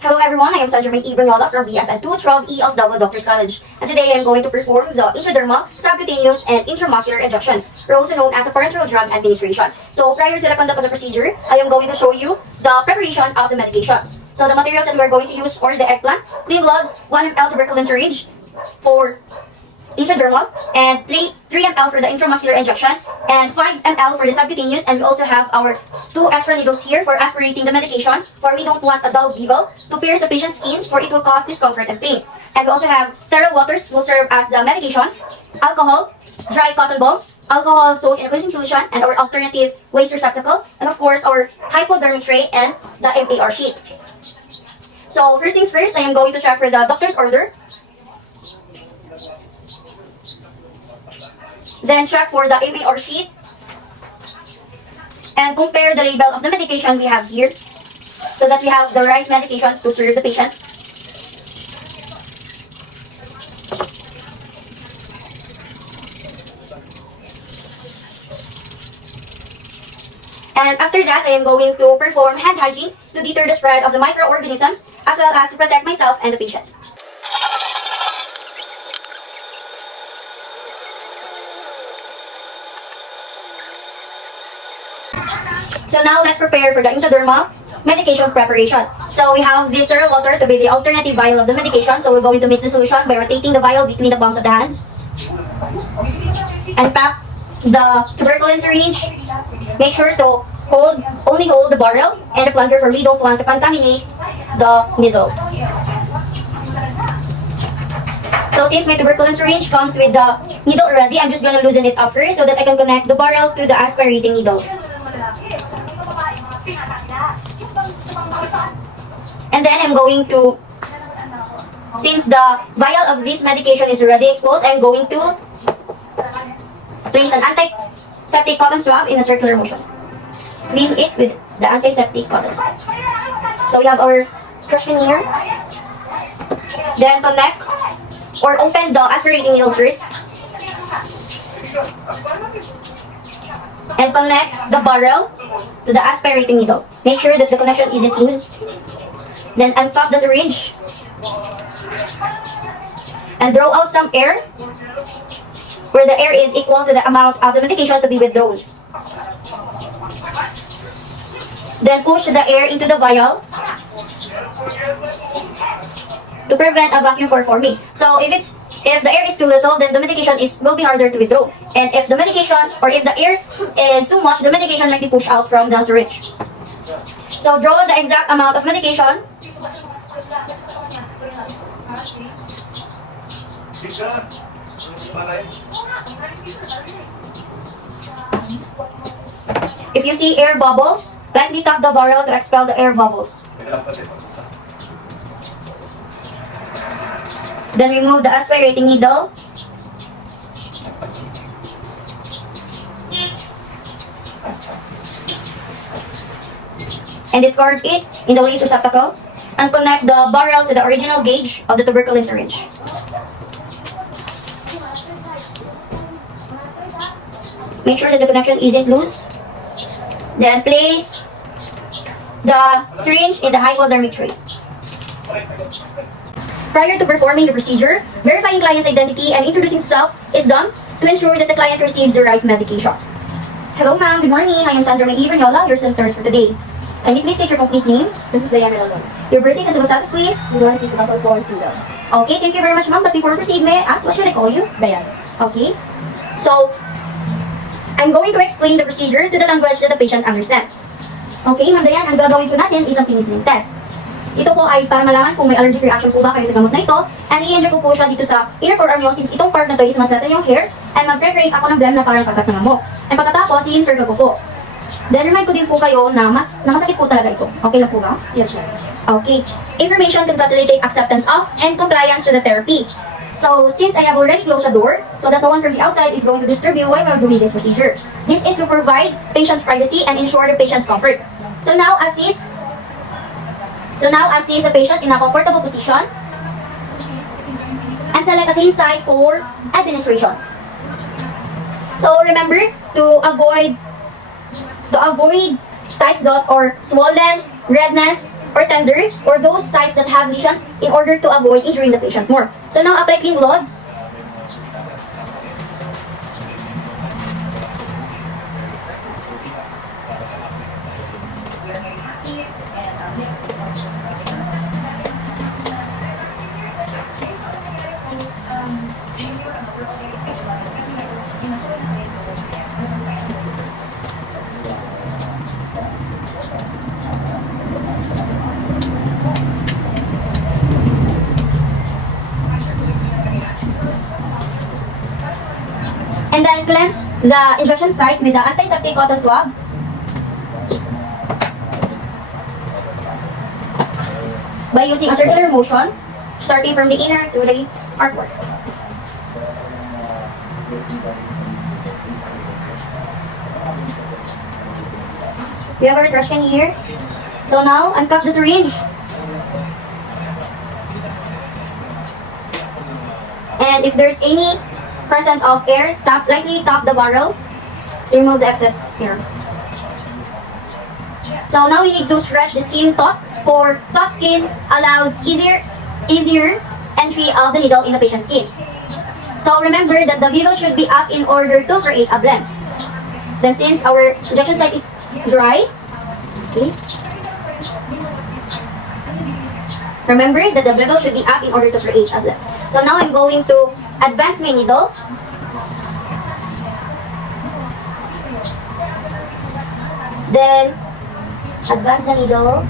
Hello everyone, I am Sandra May Ibranola from BSN 212E of Double Doctors College. And today I am going to perform the intradermal, subcutaneous, and intramuscular injections, or also known as a parenteral drug administration. So prior to the conduct of the procedure, I am going to show you the preparation of the medications. So the materials that we are going to use are the eggplant, clean gloves, 1 ml tuberculin syringe for intradermal, and 3 ml for the intramuscular injection, and 5 ml for the subcutaneous, and we also have our 2 extra needles here for aspirating the medication, for we don't want a dull bevel to pierce the patient's skin, for it will cause discomfort and pain. And we also have sterile waters will serve as the medication, alcohol, dry cotton balls, alcohol soaked in a cleansing solution, and our alternative waste receptacle, and of course our hypodermic tray and the MAR sheet. So first things first, I am going to check for the doctor's order. Then check for the MAR sheet and compare the label of the medication we have here so that we have the right medication to serve the patient. And after that, I am going to perform hand hygiene to deter the spread of the microorganisms as well as to protect myself and the patient. So now let's prepare for the intradermal medication preparation. So we have this sterile water to be the alternative vial of the medication. So we're going to mix the solution by rotating the vial between the palms of the hands. And pack the tuberculin syringe. Make sure to only hold the barrel and the plunger, for we don't want to contaminate the needle. So since my tuberculin syringe comes with the needle already, I'm just going to loosen it up first so that I can connect the barrel to the aspirating needle. And then I'm going to, since the vial of this medication is already exposed, I'm going to place an antiseptic cotton swab in a circular motion. Clean it with the antiseptic cotton swab. So we have our cushion here. Then connect or open the aspirating needle first. And connect the barrel to the aspirating needle. Make sure that the connection isn't loose. Then uncap the syringe. And draw out some air where the air is equal to the amount of the medication to be withdrawn. Then push the air into the vial to prevent a vacuum from forming. So if the air is too little, then the medication will be harder to withdraw. And if the medication, or if the air is too much, the medication might be pushed out from the syringe. So draw the exact amount of medication. If you see air bubbles, lightly tap the barrel to expel the air bubbles. Then remove the aspirating needle. And discard it in the waste receptacle and connect the barrel to the original gauge of the tuberculin syringe. Make sure that the connection isn't loose. Then place the syringe in the hypodermic tray. Prior to performing the procedure, verifying client's identity and introducing self is done to ensure that the client receives the right medication. Hello ma'am, good morning. I am Sandra May Ibranola, your centers for today. Kindly please state your complete name. This is Diana London. Your birthday and civil status, please. 116,4 single. Okay, thank you very much, ma'am. But before we proceed, may I ask what should I call you? Diana. Okay. So, I'm going to explain the procedure to the language that the patient understands. Okay, ma'am Diana, ang gagawin po natin is ang penicillin test. Ito po ay para malaman kung may allergic reaction po ba kayo sa gamot na ito. And i-inject ko po siya dito sa inner forearm nyo, since itong part na to is mas nasa yung hair. And mag-create ako ng blem na parang kagat ng amok. And pagkatapos, i-insert ko po. Then remind ko din po kayo na masakit po talaga ito. Okay lang po ba? Yes, yes. Okay. Information can facilitate acceptance of and compliance to the therapy. So, since I have already closed the door, so that no one from the outside is going to disturb you while we're doing this procedure. This is to provide patient's privacy and ensure the patient's comfort. So now assist the patient in a comfortable position and select a clean site for administration. So remember to avoid sites that are swollen, redness, or tender or those sites that have lesions in order to avoid injuring the patient more. So now apply clean gloves. And then cleanse the injection site with the antiseptic cotton swab. By using a circular motion, starting from the inner to the outward. We have our trash can here. So now, uncuff the syringe. And if there's any presence of air, lightly tap the barrel to remove the excess air. So now we need to stretch the skin taut. For taut skin allows easier entry of the needle in the patient's skin. So remember that the needle should be up in order to create a blend. Then since our injection site is dry, okay, remember that the bevel should be up in order to create a blend. So now I'm going to advance my needle. Then advance the needle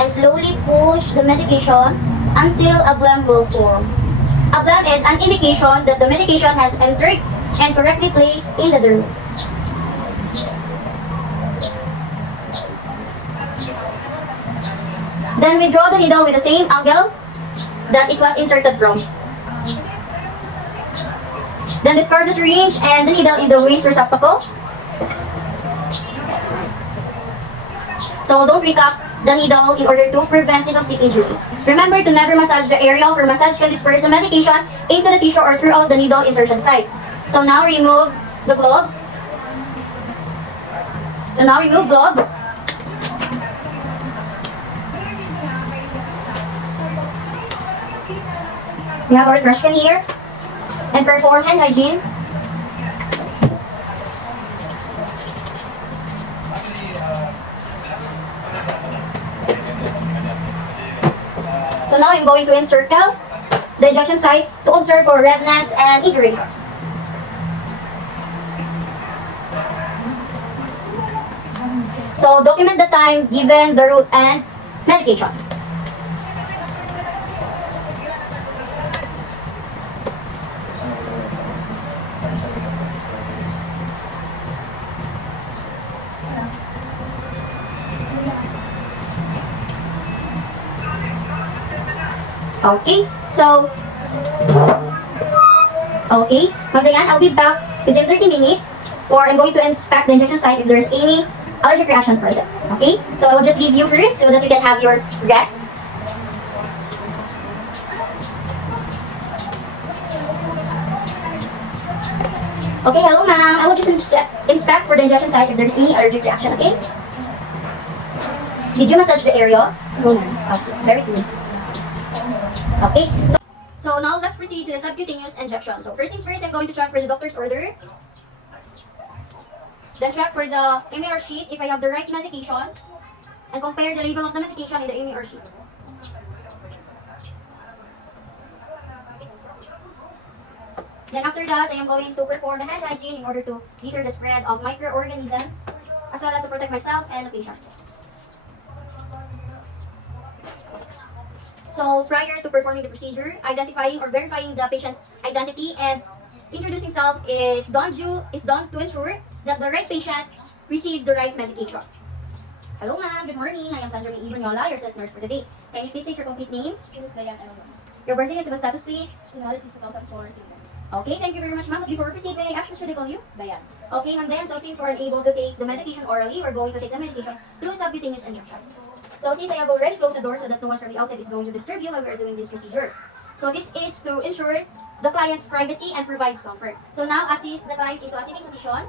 and slowly push the medication until a blem will form. A blem is an indication that the medication has entered and correctly placed in the dermis. Then withdraw the needle with the same angle that it was inserted from. Then discard the syringe and the needle in the waste receptacle. So don't recap the needle in order to prevent needle stick injury. Remember to never massage the area, for massage can disperse the medication into the tissue or throughout the needle insertion site. So now remove the gloves. We have our trash can here and perform hand hygiene. So now I'm going to encircle the injection site to observe for redness and injury. So document the time given, the route, and medication. Okay, so, Ma'am Diane, I'll be back within 30 minutes, or I'm going to inspect the injection site if there's any allergic reaction present. Okay, so I will just leave you first so that you can have your rest. Okay, hello ma'am. I will just inspect for the injection site if there's any allergic reaction, okay? Did you massage the area? Go nurse. Okay, very clean. Okay, so now let's proceed to the subcutaneous injection. So first things first, I'm going to check for the doctor's order. Then check for the MAR sheet if I have the right medication. And compare the label of the medication in the MAR sheet. Then after that, I am going to perform the hand hygiene in order to deter the spread of microorganisms, as well as to protect myself and the patient. So prior to performing the procedure, identifying or verifying the patient's identity and introducing self is done to ensure that the right patient receives the right medication. Hello ma'am, good morning. I am Sandra May Ibonyola, your set nurse for the day. Can you please state your complete name? This is Diane Edelman. Your birthday and civil status please? January 6, 2004, single. Okay, thank you very much ma'am. Before we proceed, may I ask, should I call you? Diane. Okay ma'am, then so since we're unable to take the medication orally, we're going to take the medication through subcutaneous injection. So since I have already closed the door so that no one from the outside is going to disturb you while we're doing this procedure. So this is to ensure the client's privacy and provides comfort. So now assist the client into a sitting position.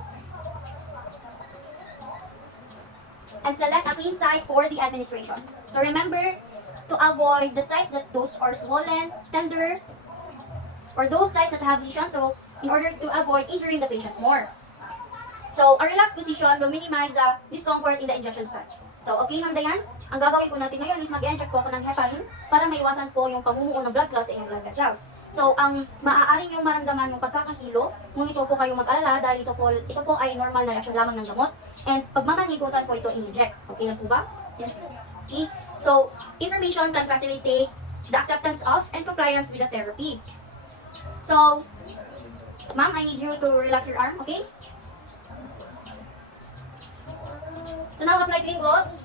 And select a clean site for the administration. So remember to avoid the sites that those are swollen, tender, or those sites that have lesions, so in order to avoid injuring the patient more. So, a relaxed position will minimize the discomfort in the injection site. So, okay, Ma'am Dayan? Ang gagawin po natin ngayon is mag-inject po ako ng heparin para maiwasan po yung pamumuo ng blood clots sa inyong blood vessels. So, ang maaaring yung maramdaman yung pagkakahilo, ngunit huwag po kayong mag-alala dahil ito po ay normal na reaksyon lamang ng gamot. And pagmamanhikusan po ito in-inject. Okay lang po ba? Yes, nurse. Okay. So, information can facilitate the acceptance of and compliance with the therapy. So, ma'am, I need you to relax your arm, okay? So now apply clean gloves.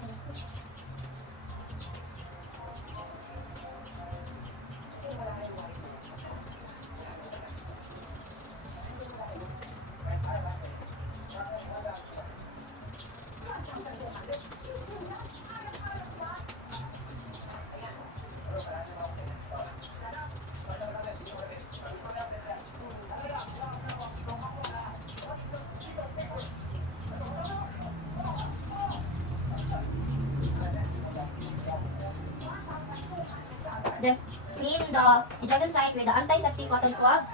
Then clean the injection site with the antiseptic cotton swab,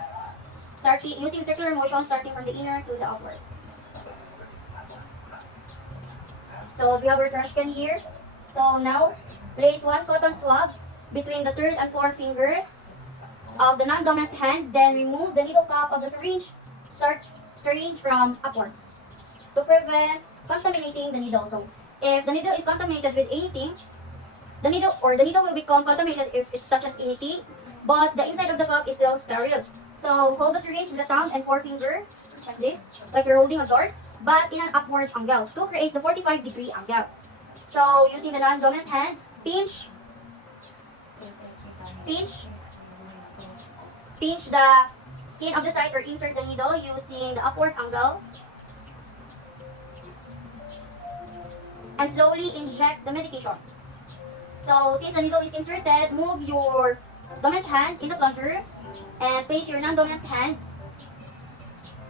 starting using circular motion starting from the inner to the outward. So we have our trash can here. So now place one cotton swab between the third and fourth finger of the non-dominant hand. Then remove the needle cap of the syringe. Start syringe from upwards to prevent contaminating the needle. So if the needle is contaminated with anything, the needle will become contaminated if it touches anything, but the inside of the cup is still sterile. So hold the syringe with the thumb and forefinger, like this, like you're holding a dart, but in an upward angle to create the 45-degree angle. So using the non-dominant hand, pinch the skin of the site or insert the needle using the upward angle, and slowly inject the medication. So, since the needle is inserted, move your dominant hand in the plunger and place your non-dominant hand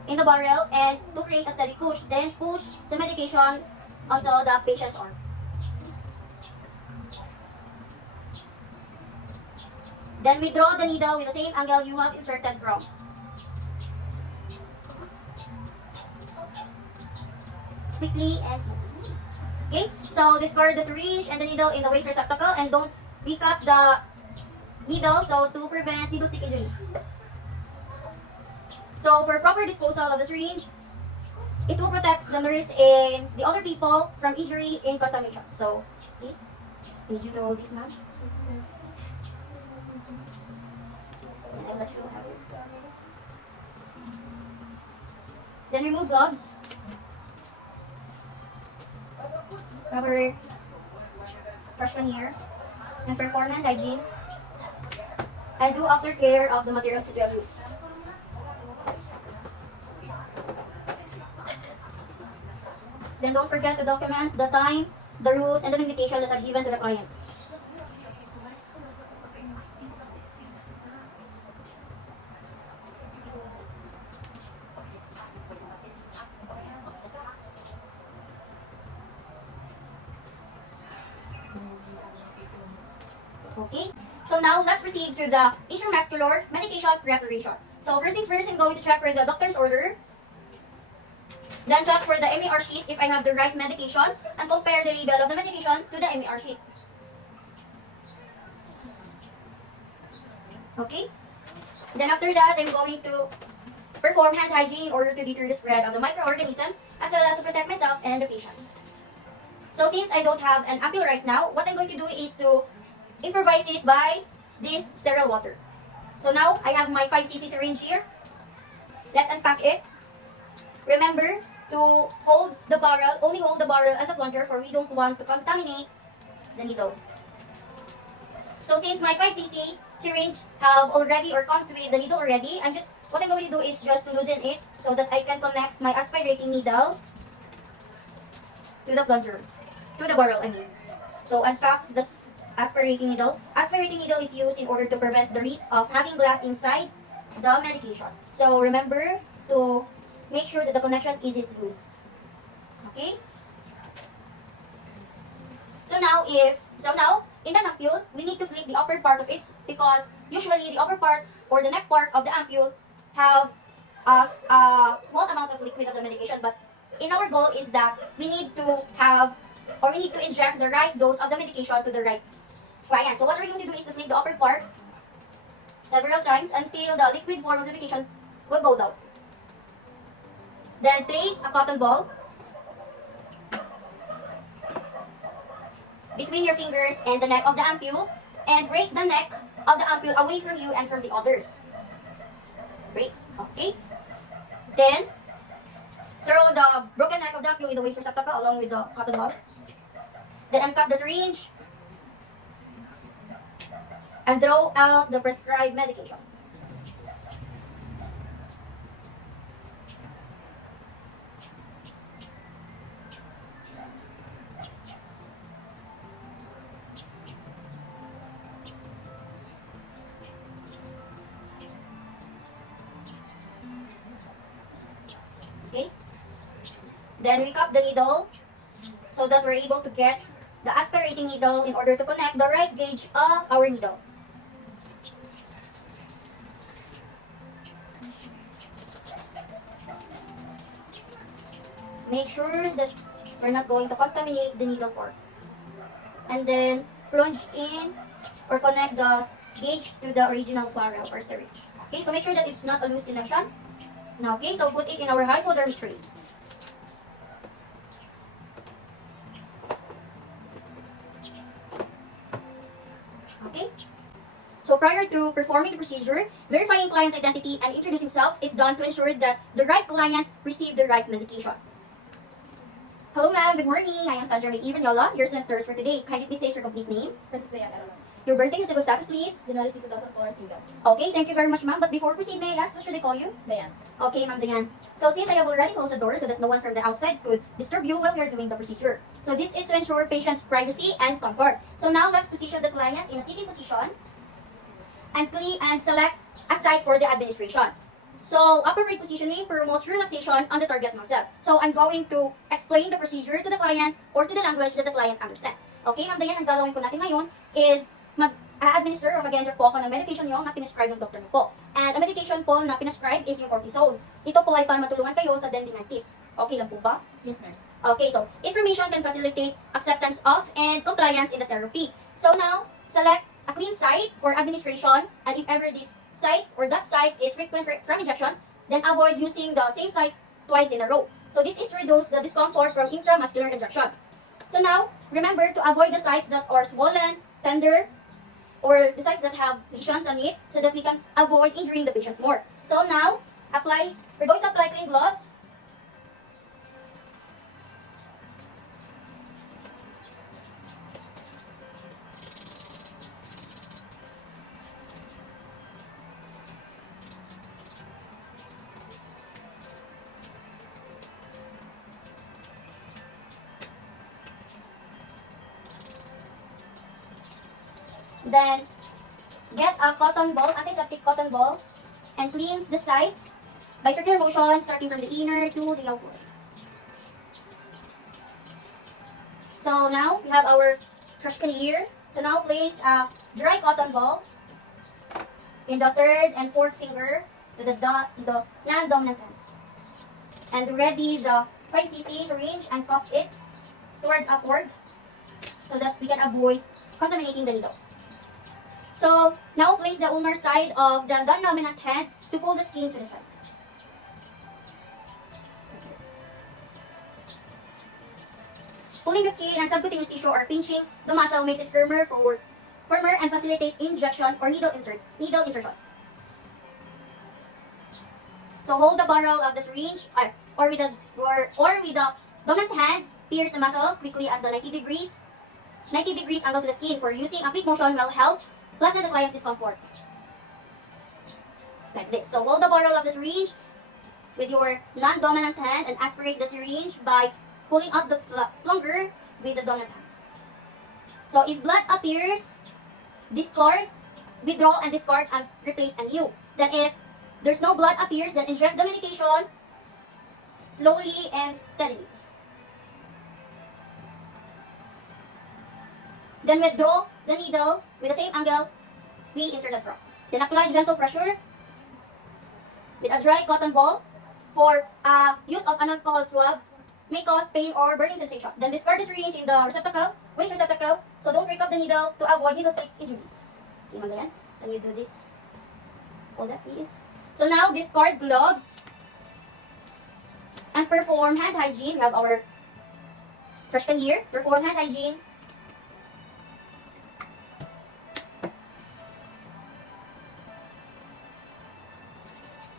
in the barrel and to create a steady push. Then push the medication onto the patient's arm. Then withdraw the needle with the same angle you have inserted from. Quickly and smoothly. Okay, so discard the syringe and the needle in the waste receptacle and don't recap the needle so to prevent needle stick injury. So for proper disposal of the syringe, it will protect the nurse and the other people from injury and contamination. So, okay, I need you to hold this now. And I'll let you have it. Then remove gloves. Rubber trash can here, and perform hand hygiene, and do aftercare of the materials to be used. Then don't forget to document the time, the route, and the medication that are given to the client. Okay, so now let's proceed to the intramuscular medication preparation. So first things first, I'm going to check for the doctor's order. Then check for the MER sheet if I have the right medication and compare the label of the medication to the MER sheet. Okay, then after that, I'm going to perform hand hygiene in order to deter the spread of the microorganisms as well as to protect myself and the patient. So since I don't have an ampoule right now, what I'm going to do is to improvise it by this sterile water. So now I have my 5cc syringe here. Let's unpack it. Remember to hold the barrel, only hold the barrel and the plunger, for we don't want to contaminate the needle. So since my 5cc syringe have already or comes with the needle already, what I'm going to do is just to loosen it so that I can connect my aspirating needle to the plunger, to the barrel I mean. So unpack this aspirating needle. Aspirating needle is used in order to prevent the risk of having glass inside the medication. So remember to make sure that the connection isn't loose. Okay? So now in the ampule, we need to flip the upper part of it because usually the upper part or the neck part of the ampule have a small amount of liquid of the medication. But in our goal is that we need to have or we need to inject the right dose of the medication to the right client. So what we're going to do is to flip the upper part several times until the liquid form of the medication will go down. Then place a cotton ball between your fingers and the neck of the ampule and break the neck of the ampule away from you and from the others. Break. Okay. Then throw the broken neck of the ampule in the waste receptacle along with the cotton ball. Then uncap the syringe and throw out the prescribed medication. Okay. Then we cup the needle so that we're able to get the aspirating needle in order to connect the right gauge of our needle. Make sure that we're not going to contaminate the needle port. And then plunge in or connect the gauge to the original barrel or syringe. Okay, so make sure that it's not a loose connection. Now, okay, so put it in our hypodermic tray. Okay. So prior to performing the procedure, verifying client's identity and introducing self is done to ensure that the right client receive the right medication. Hello ma'am, good morning. I am Sandra May Ibanyola, your centers for today. Kindly please state your complete name. Princess Diane Aralon. Your birthday and civil status, please. January 6, 2004, single. Okay, thank you very much, ma'am. But before we proceed, may I ask, what should I call you? Diane. Okay, ma'am Diane. So since I have already closed the door so that no one from the outside could disturb you while we are doing the procedure. So this is to ensure patient's privacy and comfort. So now let's position the client in a sitting position and select a site for the administration. So upper right positioning promotes relaxation on the target muscle. So I'm going to explain the procedure to the client or to the language that the client understand. Okay, ma'am Diane, ang gagawin po natin ngayon is mag-administer or mag-inject po ako ng medication nyo na pinescribe ng doktor nyo po. And ang medication po na pinescribe is yung cortisone. Ito po ay para matulungan kayo sa tendinitis. Okay lang po ba? Yes, nurse. Okay, so information can facilitate acceptance of and compliance in the therapy. So now, select a clean site for administration, and if ever this site or that site is frequent from injections, then avoid using the same site twice in a row. So this is reduce the discomfort from intramuscular injection. So now, remember to avoid the sites that are swollen, tender, or the sites that have lesions on it so that we can avoid injuring the patient more. So now, we're going to apply clean gloves. Then, get a cotton ball, antiseptic cotton ball, and cleans the site by circular motion starting from the inner to the outward. So now, we have our trash can here. So now, place a dry cotton ball in the third and fourth finger to the non-dominant hand. And ready the 5cc syringe and cup it towards upward so that we can avoid contaminating the needle. So, now place the ulnar side of the dominant hand to pull the skin to the side. Pulling the skin and subcutaneous tissue or pinching the muscle makes it firmer and facilitate injection or needle insertion. So hold the barrel of the syringe or with the dominant hand, pierce the muscle quickly at the 90 degrees angle to the skin. For using a quick motion will help lessen the client's discomfort. Like this. So hold the barrel of the syringe with your non-dominant hand and aspirate the syringe by pulling up the plunger with the dominant hand. So if blood appears, withdraw and discard and replace anew. Then if there's no blood appears, then inject the medication slowly and steadily. Then withdraw the needle with the same angle we inserted from. Then apply gentle pressure with a dry cotton ball. For use of an alcohol swab may cause pain or burning sensation. Then discard the syringe in the receptacle, waste receptacle, so don't break up the needle to avoid needle-stick injuries. Okay, Magayan, can you do this? Hold that, please. So now discard gloves and perform hand hygiene. We have our freshman here. Perform hand hygiene.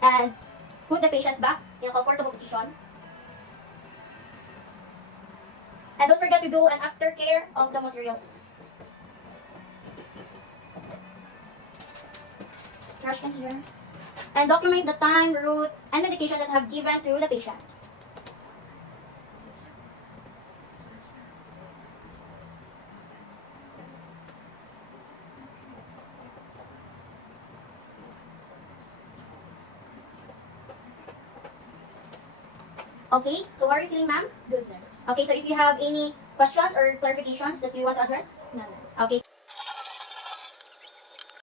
And put the patient back in a comfortable position. And don't forget to do an aftercare of the materials. Trash can here. And document the time, route, and medication that have given to the patient. Okay, so how are you feeling, ma'am? Good nurse. Okay, so if you have any questions or clarifications that you want to address? No nurse. Okay,